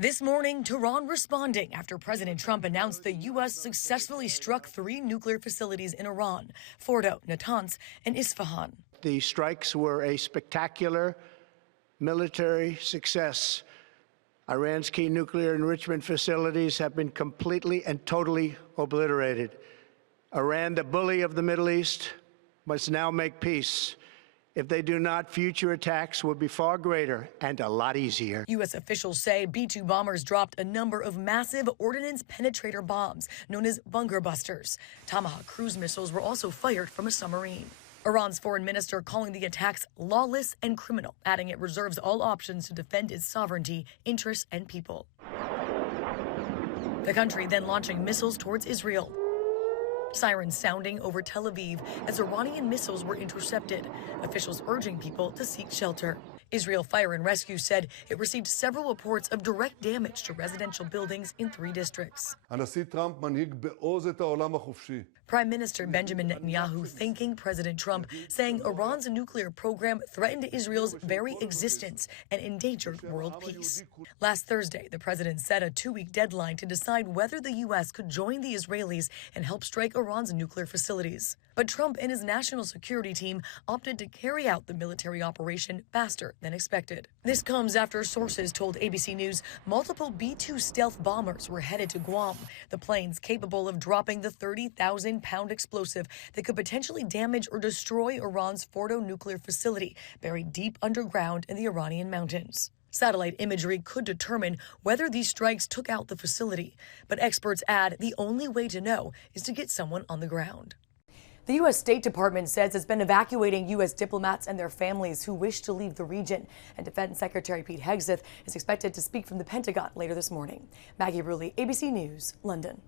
This morning, Tehran responding after President Trump announced the U.S. successfully struck 3 nuclear facilities in Iran: Fordo, Natanz, and Isfahan. The strikes were a spectacular military success. Iran's key nuclear enrichment facilities have been completely and totally obliterated. Iran, the bully of the Middle East, must now make peace. If they do not, future attacks will be far greater and a lot easier. U.S. officials say B-2 bombers dropped a number of massive ordnance penetrator bombs known as bunker busters. Tomahawk cruise missiles were also fired from a submarine. Iran's foreign minister calling the attacks lawless and criminal, adding it reserves all options to defend its sovereignty, interests, and people. The country then launching missiles towards Israel. Sirens sounding over Tel Aviv as Iranian missiles were intercepted, officials urging people to seek shelter. Israel Fire and Rescue said it received several reports of direct damage to residential buildings in 3 districts. Prime Minister Benjamin Netanyahu thanking President Trump, saying Iran's nuclear program threatened Israel's very existence and endangered world peace. Last Thursday, the president set a 2-week deadline to decide whether the U.S. could join the Israelis and help strike Iran's nuclear facilities. But Trump and his national security team opted to carry out the military operation faster than expected. This comes after sources told ABC News multiple B-2 stealth bombers were headed to Guam, the planes capable of dropping the 30,000-pound explosive that could potentially damage or destroy Iran's Fordo nuclear facility, buried deep underground in the Iranian mountains. Satellite imagery could determine whether these strikes took out the facility, but experts add the only way to know is to get someone on the ground. The U.S. State Department says it's been evacuating U.S. diplomats and their families who wish to leave the region. And Defense Secretary Pete Hegseth is expected to speak from the Pentagon later this morning. Maggie Rulli, ABC News, London.